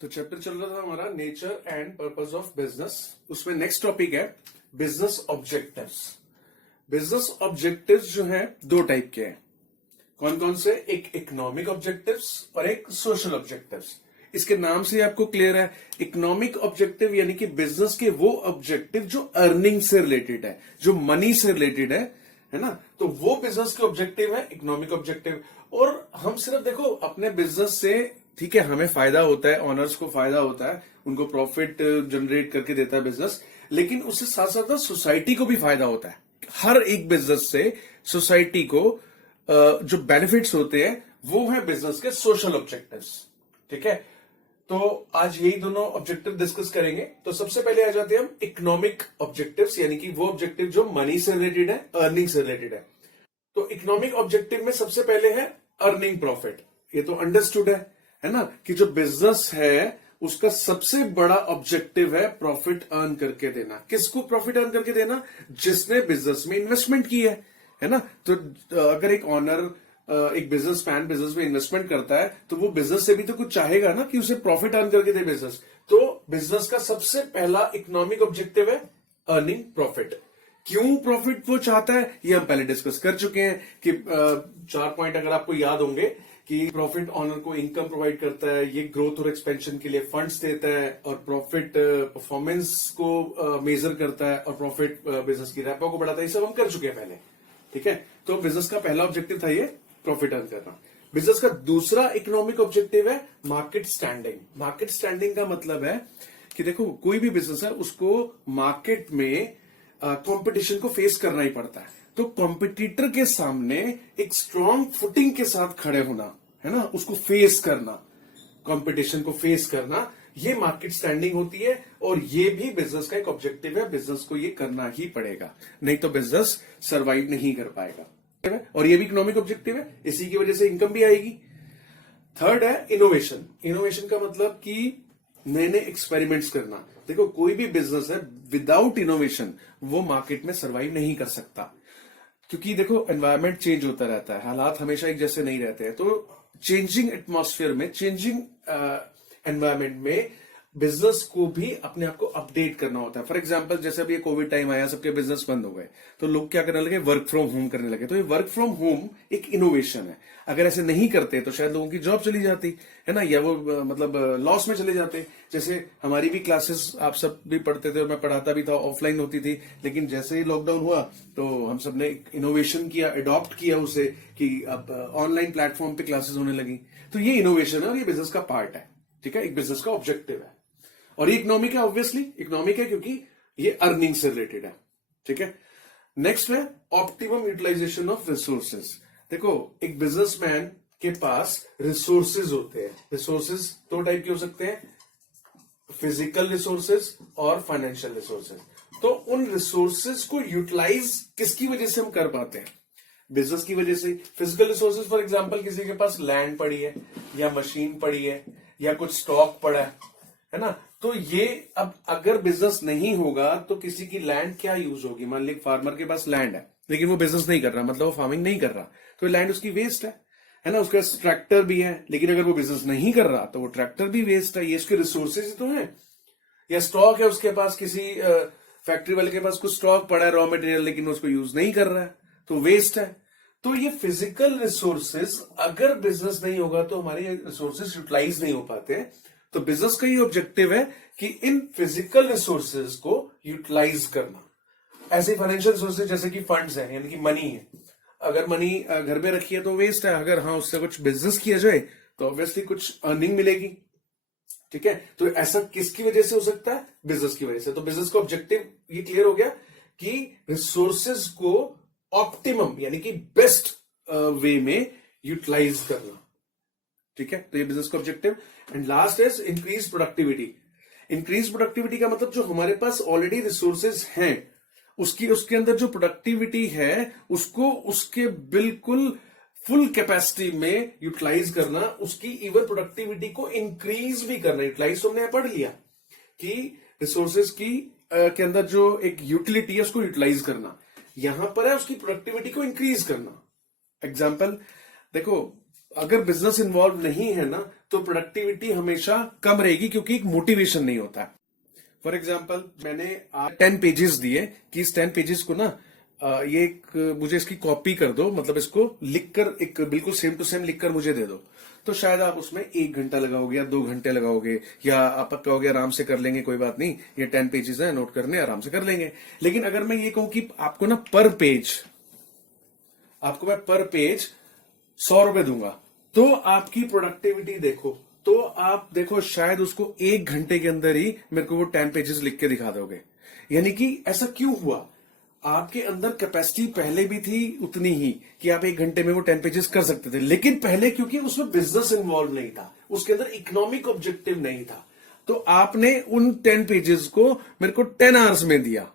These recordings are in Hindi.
तो चैप्टर चल रहा था हमारा nature and purpose of business. उसमें नेक्स्ट टॉपिक है बिजनेस ऑब्जेक्टिव्स। बिजनेस ऑब्जेक्टिव्स जो है दो टाइप के हैं। कौन कौन से? एक इकोनॉमिक ऑब्जेक्टिव्स और एक सोशल ऑब्जेक्टिव्स। इसके नाम से आपको क्लियर है। इकोनॉमिक ऑब्जेक्टिव यानी कि बिजनेस के वो ऑब्जेक्टिव जो अर्निंग से रिलेटेड है, जो मनी से रिलेटेड है ना। तो वो बिजनेस के ऑब्जेक्टिव है इकोनॉमिक ऑब्जेक्टिव। और हम सिर्फ देखो अपने बिजनेस से, ठीक है, हमें फायदा होता है, ऑनर्स को फायदा होता है, उनको प्रॉफिट जनरेट करके देता है बिजनेस, लेकिन उससे साथ साथ सोसाइटी को भी फायदा होता है। हर एक बिजनेस से सोसाइटी को जो बेनिफिट्स होते हैं वो है बिजनेस के सोशल ऑब्जेक्टिव्स। ठीक है, तो आज यही दोनों ऑब्जेक्टिव डिस्कस करेंगे। तो सबसे पहले आ जाते हैं हम इकोनॉमिक ऑब्जेक्टिव्स, यानी कि वो ऑब्जेक्टिव जो मनी से रिलेटेड है, अर्निंग से रिलेटेड है। तो इकोनॉमिक ऑब्जेक्टिव में सबसे पहले है अर्निंग प्रॉफिट। ये तो अंडरस्टूड है ना, कि जो बिजनेस है उसका सबसे बड़ा ऑब्जेक्टिव है प्रॉफिट अर्न करके देना। किसको प्रॉफिट अर्न करके देना? जिसने बिजनेस में इन्वेस्टमेंट की है ना। तो अगर एक ऑनर, एक बिजनेसमैन बिजनेस में इन्वेस्टमेंट करता है तो वो बिजनेस से भी तो कुछ चाहेगा ना कि उसे प्रॉफिट अर्न करके दे बिजनेस। तो बिजनेस का सबसे पहला इकोनॉमिक ऑब्जेक्टिव है अर्निंग प्रॉफिट। क्यों प्रॉफिट वो चाहता है ये हम पहले डिस्कस कर चुके हैं कि 4 पॉइंट अगर आपको याद होंगे कि प्रॉफिट ऑनर को इनकम प्रोवाइड करता है, ये ग्रोथ और एक्सपेंशन के लिए फंड्स देता है, और प्रॉफिट परफॉर्मेंस को मेजर करता है, और प्रॉफिट बिजनेस की रैपो को बढ़ाता है। ये सब हम कर चुके हैं पहले। ठीक है, तो बिजनेस का पहला ऑब्जेक्टिव था ये प्रॉफिट अर्न करना। बिजनेस का दूसरा इकोनॉमिक ऑब्जेक्टिव है मार्केट स्टैंडिंग। मार्केट स्टैंडिंग का मतलब है कि देखो कोई भी बिजनेस है उसको मार्केट में कंपटीशन को फेस करना ही पड़ता है। तो कॉम्पिटिटर के सामने एक स्ट्रांग फुटिंग के साथ खड़े होना, है ना, उसको फेस करना, कंपटीशन को फेस करना, ये मार्केट स्टैंडिंग होती है। और ये भी बिजनेस का एक ऑब्जेक्टिव है। बिजनेस को ये करना ही पड़ेगा, नहीं तो बिजनेस सर्वाइव नहीं कर पाएगा। और ये भी इकोनॉमिक ऑब्जेक्टिव है, इसी की वजह से इनकम भी आएगी। थर्ड है इनोवेशन। इनोवेशन का मतलब कि नए नए एक्सपेरिमेंट्स करना। देखो कोई भी बिजनेस है विदाउट इनोवेशन वो मार्केट में सर्वाइव नहीं कर सकता, क्योंकि देखो एनवायरमेंट चेंज होता रहता है, हालात हमेशा एक जैसे नहीं रहते हैं। तो चेंजिंग एटमॉस्फेयर में, चेंजिंग एनवायरमेंट में बिजनेस को भी अपने आप को अपडेट करना होता है। फॉर एग्जांपल जैसे अभी ये कोविड टाइम आया, सबके बिजनेस बंद हो गए, तो लोग क्या करने लगे? वर्क फ्रॉम होम करने लगे। तो ये वर्क फ्रॉम होम एक इनोवेशन है। अगर ऐसे नहीं करते तो शायद लोगों की जॉब चली जाती, है ना, या वो मतलब लॉस में चले जाते। जैसे हमारी भी क्लासेस आप सब भी पढ़ते थे और मैं पढ़ाता भी था, ऑफलाइन होती थी, लेकिन जैसे ही लॉकडाउन हुआ तो हम सब ने इनोवेशन किया, अडॉप्ट किया उसे, कि अब ऑनलाइन प्लेटफॉर्म पे क्लासेस होने लगी। तो ये इनोवेशन है और ये बिजनेस का पार्ट है। ठीक है, एक बिजनेस का ऑब्जेक्टिव है। और ये इकोनॉमिक है, ऑब्वियसली इकोनॉमिक है क्योंकि ये अर्निंग से रिलेटेड है। ठीक है, नेक्स्ट है ऑप्टिमम यूटिलाइजेशन ऑफ रिसोर्सेज। देखो एक बिजनेसमैन के पास रिसोर्सेज होते हैं। रिसोर्सेज दो टाइप के हो सकते हैं, फिजिकल रिसोर्सेज और फाइनेंशियल रिसोर्सेज। तो उन रिसोर्सेज को यूटिलाइज किसकी वजह से हम कर पाते हैं? बिजनेस की वजह से। फिजिकल रिसोर्सेज फॉर एग्जांपल किसी के पास लैंड पड़ी है, या मशीन पड़ी है, या कुछ स्टॉक पड़ा है ना। तो ये अब अगर बिजनेस नहीं होगा तो किसी की लैंड क्या यूज होगी? मान लीजिए फार्मर के पास लैंड है लेकिन वो बिजनेस नहीं कर रहा, मतलब वो फार्मिंग नहीं कर रहा, तो लैंड उसकी वेस्ट है ना। उसके पास ट्रैक्टर भी है लेकिन अगर वो बिजनेस नहीं कर रहा तो वो ट्रैक्टर भी वेस्ट है। ये उसके रिसोर्सेज तो है। या स्टॉक है उसके पास, किसी फैक्ट्री वाले के पास कुछ स्टॉक पड़ा है, रॉ मटेरियल, लेकिन उसको यूज नहीं कर रहा है तो वेस्ट है। तो ये फिजिकल रिसोर्सेज अगर बिजनेस नहीं होगा तो हमारे रिसोर्सेज यूटिलाइज नहीं हो पाते। तो बिजनेस का ये ऑब्जेक्टिव है कि इन फिजिकल रिसोर्सेज को यूटिलाइज करना। ऐसे फाइनेंशियल रिसोर्सेज जैसे कि फंड्स हैं, यानी कि मनी है। अगर मनी घर में रखी है तो वेस्ट है, अगर हाँ उससे कुछ बिजनेस किया जाए तो ऑब्वियसली कुछ अर्निंग मिलेगी। ठीक है, तो ऐसा किसकी वजह से हो सकता है? बिजनेस की वजह से। तो बिजनेस का ऑब्जेक्टिव ये क्लियर हो गया कि रिसोर्सेज को ऑप्टिमम यानी कि बेस्ट वे में यूटिलाइज करना। ठीक है, तो ये बिजनेस का objective. And last is increase productivity. Increase productivity का मतलब जो हमारे पास ऑलरेडी रिसोर्सेज हैं उसके अंदर जो प्रोडक्टिविटी है उसको उसके बिल्कुल फुल कैपेसिटी में यूटिलाइज करना, उसकी इवन प्रोडक्टिविटी को इंक्रीज भी करना। यूटिलाइज तो हमने पढ़ लिया कि रिसोर्सेज की के अंदर जो एक यूटिलिटी है उसको यूटिलाइज करना, यहां पर है उसकी प्रोडक्टिविटी को इंक्रीज करना। एग्जाम्पल देखो, अगर बिजनेस इन्वॉल्व नहीं है ना तो प्रोडक्टिविटी हमेशा कम रहेगी, क्योंकि एक मोटिवेशन नहीं होता है। फॉर एग्जाम्पल मैंने 10 पेजेस दिए कि इस 10 पेजेस को ना ये एक मुझे इसकी कॉपी कर दो, मतलब इसको लिखकर एक बिल्कुल सेम टू सेम लिखकर मुझे दे दो, तो शायद आप उसमें 1 घंटा लगाओगे या 2 घंटे लगाओगे, या आप कहोगे आराम से कर लेंगे, कोई बात नहीं, ये 10 पेजेस है, नोट करने आराम से कर लेंगे। लेकिन अगर मैं ये कहूं कि आपको ना पर पेज 100 रुपए दूंगा, तो आपकी प्रोडक्टिविटी देखो, तो आप देखो शायद उसको 1 घंटे के अंदर ही मेरे को वो 10 पेजेस लिख के दिखा दोगे। यानी कि ऐसा क्यों हुआ? आपके अंदर कैपेसिटी पहले भी थी उतनी ही कि आप 1 घंटे में वो 10 पेजेस कर सकते थे, लेकिन पहले क्योंकि उसमें बिजनेस इन्वॉल्व नहीं था, उसके अंदर इकोनॉमिक ऑब्जेक्टिव नहीं था, तो आपने उन 10 पेजेस को मेरे को 10 आवर्स में दिया,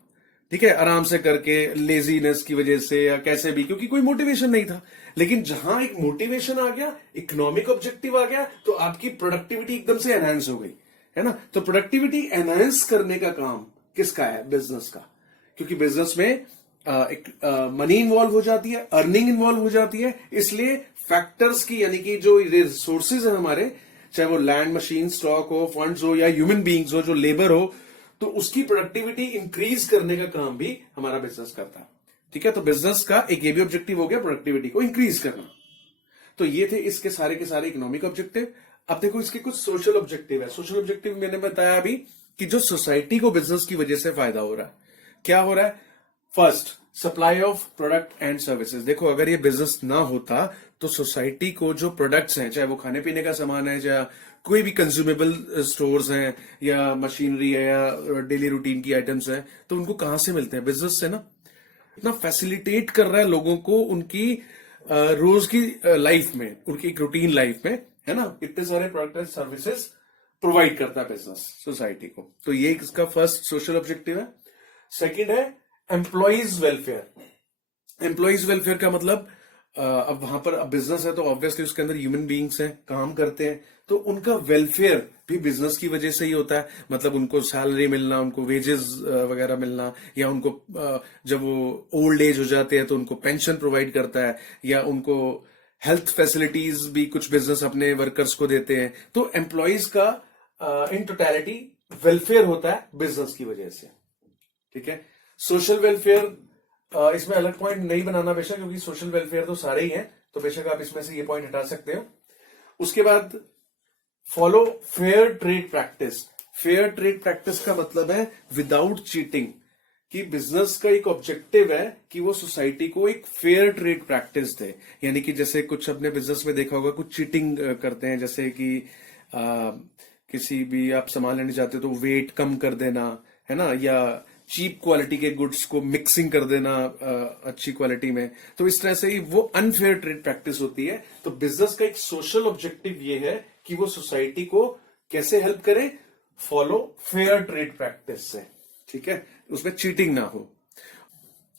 ठीक है, आराम से करके, लेजीनेस की वजह से या कैसे भी, क्योंकि कोई मोटिवेशन नहीं था। लेकिन जहां एक मोटिवेशन आ गया, इकोनॉमिक ऑब्जेक्टिव आ गया, तो आपकी प्रोडक्टिविटी एकदम से एनहांस हो गई, है ना। तो प्रोडक्टिविटी एनहांस करने का काम किसका है? बिजनेस का, क्योंकि बिजनेस में एक मनी इन्वॉल्व हो जाती है, अर्निंग इन्वॉल्व हो जाती है, इसलिए फैक्टर्स की, यानी कि जो रिसोर्सेज है हमारे, चाहे वो लैंड, मशीन, स्टॉक हो, फंड्स हो, या ह्यूमन बींग्स हो, जो लेबर हो, तो उसकी प्रोडक्टिविटी इंक्रीज करने का काम भी हमारा बिजनेस करता है, ठीक है। तो बिजनेस का एक ये भी ऑब्जेक्टिव हो गया, प्रोडक्टिविटी को इंक्रीज करना। तो ये थे इसके सारे के सारे इकोनॉमिक ऑब्जेक्टिव। अब देखो इसके कुछ सोशल ऑब्जेक्टिव है। सोशल ऑब्जेक्टिव मैंने बताया अभी कि जो सोसाइटी को बिजनेस की वजह से फायदा हो रहा है, क्या हो रहा है? First, supply of product and services. देखो अगर ये बिजनेस ना होता तो सोसाइटी को जो प्रोडक्ट्स हैं, चाहे वो खाने पीने का सामान है, चाहे कोई भी कंज्यूमेबल स्टोर्स हैं, या मशीनरी है, या डेली रूटीन की आइटम्स हैं, तो उनको कहां से मिलते हैं? बिजनेस से ना। इतना फैसिलिटेट कर रहा है लोगों को उनकी रोज की लाइफ में, उनकी एक रूटीन लाइफ में, है ना। इतने सारे प्रोडक्ट एंड सर्विसेज प्रोवाइड करता है बिजनेस सोसाइटी को। तो ये इसका फर्स्ट सोशल ऑब्जेक्टिव है। सेकंड है एम्प्लॉइज वेलफेयर। एम्प्लॉइज वेलफेयर का मतलब अब वहां पर बिजनेस है तो ऑब्वियसली उसके अंदर ह्यूमन बीइंग्स हैं, काम करते हैं, तो उनका वेलफेयर भी बिजनेस की वजह से ही होता है। मतलब उनको सैलरी मिलना, उनको वेजेस वगैरह मिलना, या उनको जब वो ओल्ड एज हो जाते हैं तो उनको पेंशन प्रोवाइड करता है, या उनको हेल्थ फैसिलिटीज भी कुछ बिजनेस अपने वर्कर्स को देते हैं। तो एम्प्लॉइज का इन टोटलिटी वेलफेयर होता है बिजनेस की वजह से, ठीक है। सोशल वेलफेयर इसमें अलग पॉइंट नहीं बनाना बेशक, क्योंकि सोशल वेलफेयर तो सारे ही हैं, तो बेशक आप इसमें से ये पॉइंट हटा सकते हो। उसके बाद follow fair trade practice. Fair trade practice का मतलब है विदाउट चीटिंग, कि बिजनेस का एक ऑब्जेक्टिव है कि वो सोसाइटी को एक फेयर ट्रेड प्रैक्टिस दे। यानी कि जैसे कुछ अपने बिजनेस में देखा होगा, कुछ चीटिंग करते हैं, जैसे कि किसी भी आप सामान लेने जाते हो तो वेट कम कर देना, है ना, या चीप क्वालिटी के गुड्स को मिक्सिंग कर देना अच्छी क्वालिटी में। तो इस तरह से ही वो अनफेयर ट्रेड प्रैक्टिस होती है। तो बिजनेस का एक सोशल ऑब्जेक्टिव ये है कि वो सोसाइटी को कैसे हेल्प करे? फॉलो फेयर ट्रेड प्रैक्टिस से, ठीक है, उसमें चीटिंग ना हो।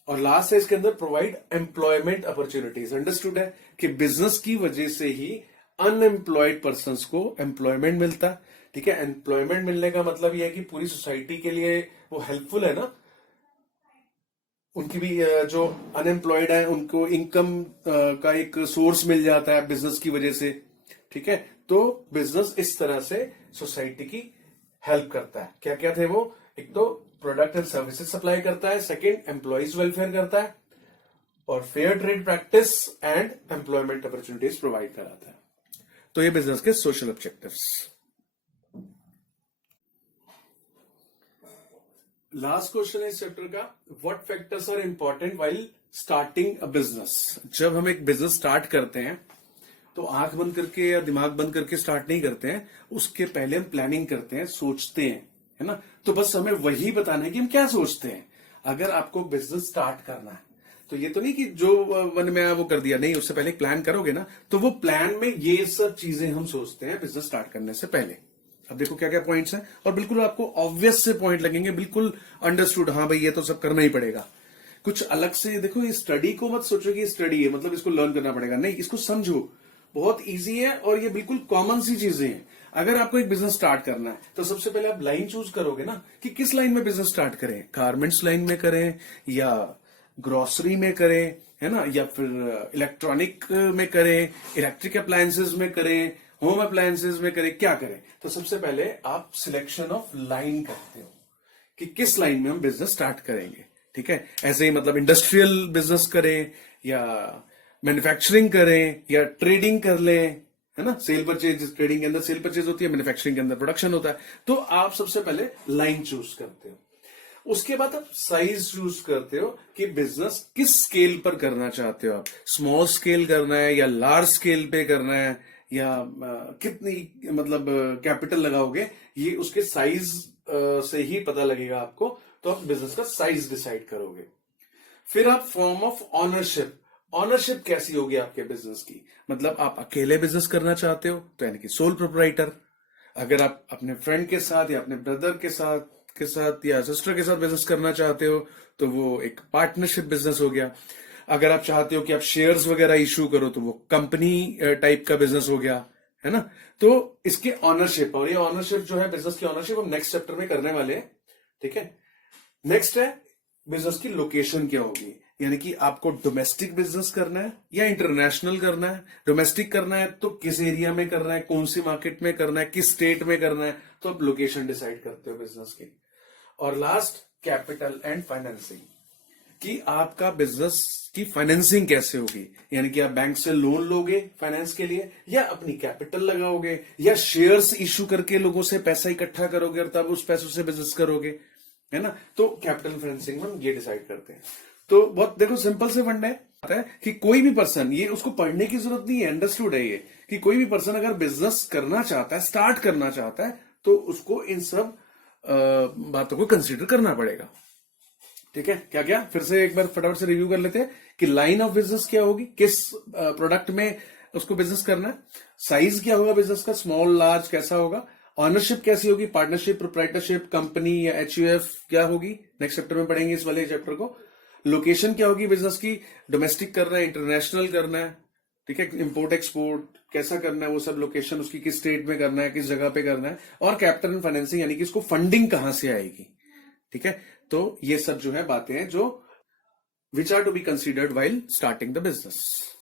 और लास्ट है इसके अंदर प्रोवाइड एम्प्लॉयमेंट अपॉर्चुनिटीज। अंडरस्टूड है कि बिजनेस की वजह से ही अनएम्प्लॉयड पर्संस को एम्प्लॉयमेंट मिलता है, ठीक है। एम्प्लॉयमेंट मिलने का मतलब यह है कि पूरी सोसाइटी के लिए वो हेल्पफुल है ना, उनकी भी जो अनएम्प्लॉयड है उनको इनकम का एक सोर्स मिल जाता है बिजनेस की वजह से, ठीक है। तो बिजनेस इस तरह से सोसाइटी की हेल्प करता है। क्या क्या थे वो? एक तो प्रोडक्ट एंड सर्विसेज सप्लाई करता है, सेकंड एम्प्लॉइज वेलफेयर करता है, और fair trade practice and employment opportunities provide कराता है। तो ये बिजनेस के सोशल ऑब्जेक्टिव्स। लास्ट क्वेश्चन है इस चैप्टर का, what factors are important while starting a business. जब हम एक बिजनेस स्टार्ट करते हैं तो आंख बंद करके या दिमाग बंद करके स्टार्ट नहीं करते हैं, उसके पहले हम प्लानिंग करते हैं, सोचते हैं, है ना। तो बस हमें वही बताना है कि हम क्या सोचते हैं। अगर आपको बिजनेस स्टार्ट करना है तो ये तो नहीं कि जो मन में आया वो कर दिया, नहीं, उससे पहले एक प्लान करोगे ना, तो वो प्लान में ये सब चीजें हम सोचते हैं बिजनेस स्टार्ट करने से पहले। अब देखो क्या क्या पॉइंट्स हैं, और बिल्कुल आपको ऑब्वियस से पॉइंट लगेंगे, बिल्कुल अंडरस्टूड, हाँ भाई ये तो सब करना ही पड़ेगा। कुछ अलग से देखो, ये स्टडी को मत सोचो कि स्टडी है मतलब इसको लर्न करना पड़ेगा, नहीं, इसको समझो, बहुत इजी है और ये बिल्कुल कॉमन सी चीजें हैं। अगर आपको एक बिजनेस स्टार्ट करना है तो सबसे पहले आप लाइन चूज करोगे ना कि किस लाइन में बिजनेस स्टार्ट करें, गारमेंट्स लाइन में करें या ग्रोसरी में करें, है ना, या फिर इलेक्ट्रॉनिक में करें, इलेक्ट्रिक अप्लायंसेज में करें, होम अप्लायंसेज में करें, क्या करें? तो सबसे पहले आप सिलेक्शन ऑफ लाइन करते हो कि किस लाइन में हम बिजनेस स्टार्ट करेंगे। ठीक है, ऐसे ही मतलब इंडस्ट्रियल बिजनेस करें या मैन्युफैक्चरिंग करें या ट्रेडिंग कर लें, है ना। सेल परचेज, ट्रेडिंग के अंदर सेल परचेज होती है, मैन्युफैक्चरिंग के अंदर प्रोडक्शन होता है। तो आप सबसे पहले लाइन चूज करते हो, उसके बाद आप साइज चूज करते हो कि बिजनेस किस स्केल पर करना चाहते हो आप। स्मॉल स्केल करना है या लार्ज स्केल पे करना है, या कितनी मतलब कैपिटल लगाओगे, ये उसके साइज से ही पता लगेगा आपको। तो आप बिजनेस का साइज डिसाइड करोगे। फिर आप फॉर्म ऑफ ऑनरशिप, ऑनरशिप कैसी होगी आपके बिजनेस की, मतलब आप अकेले बिजनेस करना चाहते हो तो यानी कि सोल प्रोप्राइटर। अगर आप अपने फ्रेंड के साथ या अपने ब्रदर के साथ या सिस्टर के साथ बिजनेस करना चाहते हो तो वो एक पार्टनरशिप बिजनेस हो गया। अगर आप चाहते हो कि आप शेयर्स वगैरह इशू करो तो वो कंपनी टाइप का बिजनेस हो गया, है ना। तो इसके ऑनरशिप, और ये ऑनरशिप जो है बिजनेस की ऑनरशिप हम नेक्स्ट चैप्टर में करने वाले हैं। ठीक है, नेक्स्ट है बिजनेस की लोकेशन क्या होगी, यानी कि आपको डोमेस्टिक बिजनेस करना है या इंटरनेशनल करना है। डोमेस्टिक करना है तो किस एरिया में करना है, कौन सी मार्केट में करना है, किस स्टेट में करना है, तो आप लोकेशन डिसाइड करते हो बिजनेस की। और लास्ट कैपिटल एंड फाइनेंसिंग, कि आपका बिजनेस की फाइनेंसिंग कैसे होगी, यानी कि आप बैंक से लोन लोगे फाइनेंस के लिए, या अपनी कैपिटल लगाओगे, या शेयर्स इशू करके लोगों से पैसा इकट्ठा करोगे और तब उस पैसों से बिजनेस करोगे, है ना। तो कैपिटल फाइनेंसिंग में हम ये डिसाइड करते हैं। तो बहुत देखो सिंपल से फंड है कि कोई भी पर्सन, ये उसको पढ़ने की जरूरत नहीं है, अंडरस्टूड है ये, कि कोई भी पर्सन अगर बिजनेस करना चाहता है, स्टार्ट करना चाहता है, तो उसको इन सब बातों को कंसीडर करना पड़ेगा। ठीक है, क्या क्या फिर से एक बार फटाफट से रिव्यू कर लेते हैं कि लाइन ऑफ बिजनेस क्या होगी, किस प्रोडक्ट में उसको बिजनेस करना है, साइज क्या होगा बिजनेस का, स्मॉल लार्ज कैसा होगा, ऑनरशिप कैसी होगी, पार्टनरशिप, प्रोप्राइटरशिप, कंपनी या एचयूएफ क्या होगी, नेक्स्ट चैप्टर में पढ़ेंगे इस वाले चैप्टर को। लोकेशन क्या होगी बिजनेस की, डोमेस्टिक करना है, इंटरनेशनल करना है, ठीक है, इंपोर्ट एक्सपोर्ट कैसा करना है, वो सब लोकेशन उसकी किस स्टेट में करना है, किस जगह पे करना है, और कैपिटल एंड फाइनेंसिंग यानी कि इसको फंडिंग कहां से आएगी। ठीक है, तो ये सब जो है बातें हैं जो which are to be considered while starting the business.